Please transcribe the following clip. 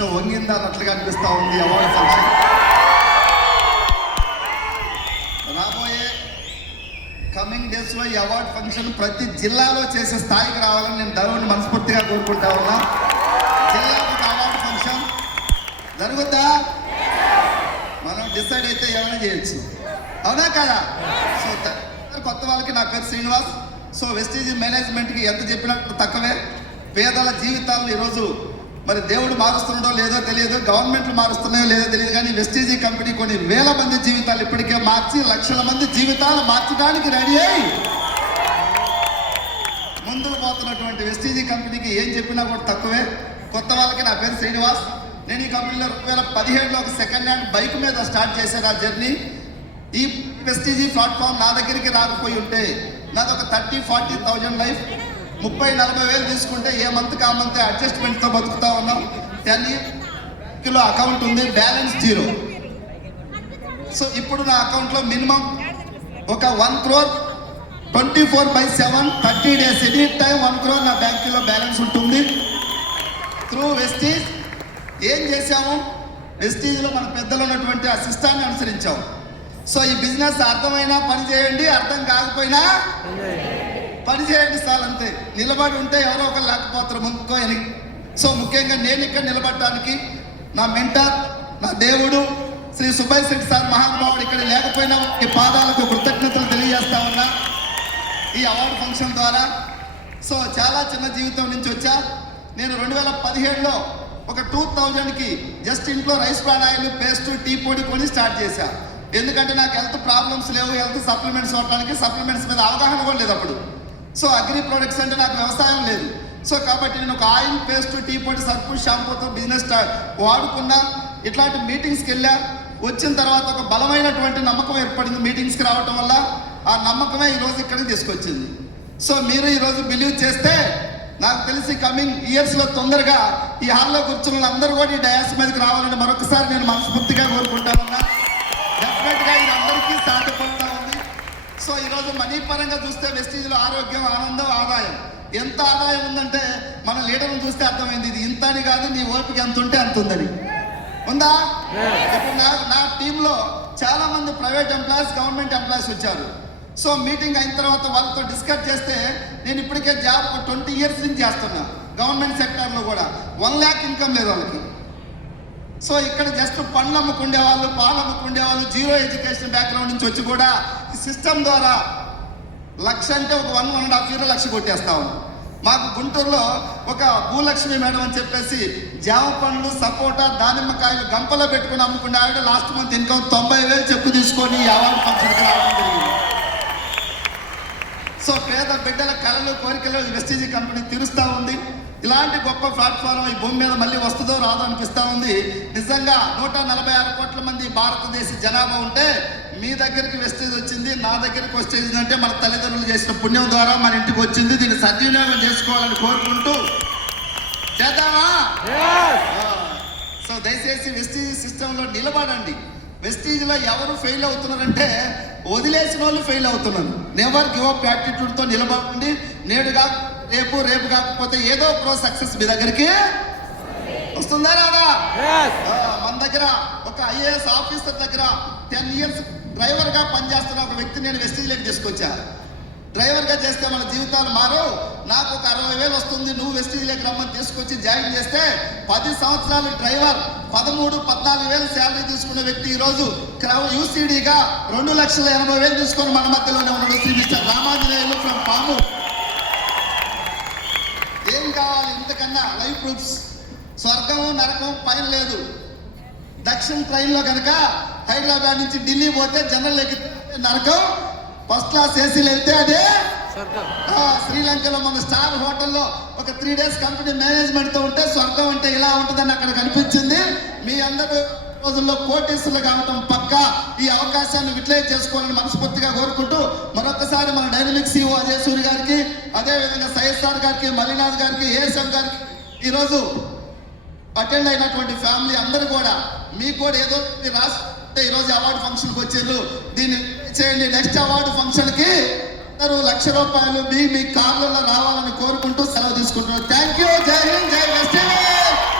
ఆకాశం వంగిందా అన్నట్లుగా అనిపిస్తూ ఉంది అవార్డు ఫంక్షన్. రాబోయే కమింగ్ డేస్లో ఈ అవార్డు ఫంక్షన్ ప్రతి జిల్లాలో చేసే స్థాయికి రావాలని నేను దేవుడిని మనస్ఫూర్తిగా కోరుకుంటా ఉన్నా. జిల్లాకు అవార్డు ఫంక్షన్ జరుగుద్దా? మనం డిసైడ్ అయితే ఏమైనా చేయొచ్చు, అవునా కదా? సో కొత్త వాళ్ళకి నా పేరు శ్రీనివాస్. సో వెస్టీజ్ మేనేజ్మెంట్కి ఎంత చెప్పినా తక్కువే. పేదల జీవితాలను ఈరోజు మరి దేవుడు మారుస్తున్నాడో లేదో తెలియదు, గవర్నమెంట్లు మారుస్తున్నాయో లేదో తెలియదు, కానీ వెస్టీజీ కంపెనీ కొన్ని వేల మంది జీవితాలు ఇప్పటికే మార్చి లక్షల మంది జీవితాలు మార్చడానికి రెడీ అయ్యి ముందుకు పోతున్నటువంటి వెస్టీజీ కంపెనీకి ఏం చెప్పినా కూడా తక్కువే. కొత్త వాళ్ళకి నా పేరు శ్రీనివాస్. నేను ఈ కంపెనీలో 2017లో ఒక సెకండ్ హ్యాండ్ బైక్ మీద స్టార్ట్ చేశాను ఆ జర్నీ. ఈ వెస్టీజీ ప్లాట్ఫామ్ నా దగ్గరికి రాకపోయి ఉంటే నాది ఒక 30-40,000 లైఫ్. 30-40 వేలు తీసుకుంటే ఏ మంత్కి ఆ మంత్ అడ్జస్ట్మెంట్తో బతుకుతా ఉన్నాం. 10 కిలో అకౌంట్ ఉంది, బ్యాలెన్స్ 0. సో ఇప్పుడు నా అకౌంట్లో మినిమం ఒక 1 crore 24/7 30 days any time 1 crore నా బ్యాంకులో బ్యాలెన్స్ ఉంటుంది. త్రూ వెస్టీజ్ ఏం చేశాము? వెస్టీజ్లో మన పెద్దలు ఉన్నటువంటి ఆ సిస్టాన్ని అనుసరించాము. సో ఈ బిజినెస్ అర్థమైనా పని చేయండి, అర్థం కాకపోయినా పని చేయండి సార్, అంతే. నిలబడి ఉంటే ఎవరో ఒకరు లేకపోతారు ముందుకో ఎనికి. సో ముఖ్యంగా నేను ఇక్కడ నిలబడటానికి నా మెంటర్, నా దేవుడు శ్రీ సుబ్బయ్య శెట్టి సార్ మహానుభావుడు ఇక్కడ లేకపోయినా ఈ పాదాలకు కృతజ్ఞతలు తెలియజేస్తా ఉన్నా ఈ అవార్డు ఫంక్షన్ ద్వారా. సో చాలా చిన్న జీవితం నుంచి వచ్చా. నేను 2017లో ఒక 2000కి జస్ట్ ఇంట్లో rice bran oil, paste, tea పొడి కొని స్టార్ట్ చేశా. ఎందుకంటే నాకు హెల్త్ ప్రాబ్లమ్స్ లేవు, హెల్త్ సప్లిమెంట్స్ వాడడానికి సప్లిమెంట్స్ మీద అవగాహన కూడా లేదు అప్పుడు. సో అగ్రి ప్రొడక్ట్స్ అంటే నాకు వ్యవసాయం లేదు. సో కాబట్టి నేను ఒక ఆయిల్, పేస్ట్, టీ పొడి, సర్పు, షాంపూతో బిజినెస్ వాడుకున్నా. ఇట్లాంటి మీటింగ్స్కి వెళ్ళా. వచ్చిన తర్వాత ఒక బలమైనటువంటి నమ్మకం ఏర్పడింది మీటింగ్స్కి రావటం వల్ల. ఆ నమ్మకమే ఈరోజు ఇక్కడికి తీసుకొచ్చింది. సో మీరు ఈరోజు బిలీవ్ చేస్తే నాకు తెలిసి కమింగ్ ఇయర్స్లో తొందరగా ఈ హాల్లో కూర్చున్న అందరూ కూడా ఈ డయాస్ మీదకి రావాలని మరొకసారి నేను మనస్ఫూర్తిగా కోరుకుంటా ఉన్నా. డెఫినెట్గా ఇది అందరికీ సాధ్యపడుతూ ఉంది. సో ఈరోజు మనీ పరంగా చూస్తే వెస్టీజ్లో ఆరోగ్యం, ఆనందం, ఆదాయం. ఎంత ఆదాయం ఉందంటే మన లీడర్ని చూస్తే అర్థమైంది. ఇది ఇంత అని కాదు, నీ ఓపిక ఎంత ఉంటే అంత ఉందని. ఉందా? ఇప్పుడు నా టీంలో చాలా మంది ప్రైవేట్ ఎంప్లాయీస్, గవర్నమెంట్ ఎంప్లాయీస్ వచ్చారు. సో మీటింగ్ అయిన తర్వాత వాళ్ళతో డిస్కస్ చేస్తే నేను ఇప్పటికే జాబ్ 20 years నుంచి చేస్తున్నా గవర్నమెంట్ సెక్టార్లో కూడా. 1 lakh ఇన్కమ్ లేదు వాళ్ళకి. సో ఇక్కడ జస్ట్ పండ్లు అమ్ముకుండే వాళ్ళు, పాలు అమ్ముకుండే వాళ్ళు, 0 ఎడ్యుకేషన్ బ్యాక్గ్రౌండ్ నుంచి వచ్చి కూడా ఈ సిస్టమ్ ద్వారా 1,00,000 అంటే ఒక 1.5 year 1,00,000 కొట్టేస్తాము. మాకు గుంటూరులో ఒక భూలక్ష్మి మేడం అని చెప్పేసి జామ పండ్లు, సపోటా, దానిమ్మకాయలు గంపలో పెట్టుకుని అమ్ముకునే ఆవిడ లాస్ట్ మంత్ ఇన్కమ్ 90,000 చెప్పు తీసుకొని ఈ అవార్డు ఫంక్షన్కి రావడం జరిగింది. సో పేద బిడ్డల కళలు, కోరికలు వెస్టీజీ కంపెనీ తీరుస్తూ ఉంది. ఇలాంటి గొప్ప ప్లాట్ఫారం ఈ భూమి మీద మళ్ళీ వస్తుందో రాదో అనిపిస్తూ ఉంది. నిజంగా 146 కోట్ల మంది భారతదేశ జనాభా ఉంటే మీ దగ్గరికి వెస్టీజ్ వచ్చింది, నా దగ్గరికి వెస్టీజ్ అంటే మన తల్లిదండ్రులు చేసిన పుణ్యం ద్వారా మన ఇంటికి వచ్చింది. దీన్ని సద్వినియోగం చేసుకోవాలని కోరుకుంటూ చేద్దామా? సో దయచేసి వెస్టీజ్ సిస్టంలో నిలబడండి. వెస్టీజ్లో ఎవరు ఫెయిల్ అవుతున్నారంటే వదిలేసిన వాళ్ళు ఫెయిల్ అవుతున్నారు. నెవర్ గివ్ అప్ యాటిట్యూడ్తో నిలబడండి. నేడు రేపు, రేపు కాకపోతే ఏదో ప్రో సక్సెస్ మీ దగ్గరికి వస్తుందా రాదా? మన దగ్గర ఒక IAS ఆఫీసర్ దగ్గర 10 years డ్రైవర్గా పనిచేస్తున్న ఒక వ్యక్తి నేను వెస్టీజ్లోకి తీసుకొచ్చా. డ్రైవర్గా చేస్తే మన జీవితాలు మారు. నాకు ఒక 60,000 వస్తుంది, నువ్వు వెస్టీజ్లోకి రమ్మని తీసుకొచ్చి జాయిన్ చేస్తే 10 సంవత్సరాలు డ్రైవర్ 13-14,000 శాలరీ తీసుకునే వ్యక్తి ఈరోజు UCDగా 2,80,000 తీసుకొని మన మధ్యలోనే ఉన్నాడు. శ్రీ మిస్టర్ రామాంజనేయులు ఫ్రమ్ పాము. ఏం కావాలి ఇంతకన్నా? Life proofs. స్వర్గం నరకం పైన లేదు. దక్షిణ ట్రైన్లో కనుక హైదరాబాద్ నుంచి ఢిల్లీ పోతే జనరల్ ఎక్కితే నరకం, ఫస్ట్ క్లాస్ ఏసీలు వెళ్తే అదే శ్రీలంకలో మన స్టార్ హోటల్లో ఒక 3 days కంపెనీ మేనేజ్మెంట్తో ఉంటే స్వర్గం అంటే ఇలా ఉంటుందని అక్కడ కనిపించింది. మీ అందరూ రోజుల్లో కోటీసులు కావటం పక్క. ఈ అవకాశాన్ని యూటిలైజ్ చేసుకోవాలని మనస్ఫూర్తిగా కోరుకుంటూ మరొకసారి మన డైనమిక్ CEO అజయ్ సూరి గారికి, అదేవిధంగా సయ్యద్ సార్ గారికి, మలినాథ్ గారికి, ASM గారికి, ఈరోజు అటెండ్ అయినటువంటి ఫ్యామిలీ అందరూ కూడా మీకు కూడా ఏదో రాస్తే ఈరోజు అవార్డు ఫంక్షన్కి వచ్చారు. దీన్ని చేయండి. నెక్స్ట్ అవార్డు ఫంక్షన్కి అందరూ ₹1,00,000 మీ కార్లలో రావాలని కోరుకుంటూ సెలవు తీసుకుంటున్నారు. Thank you. జై హింద్, జై వెస్టీజ్.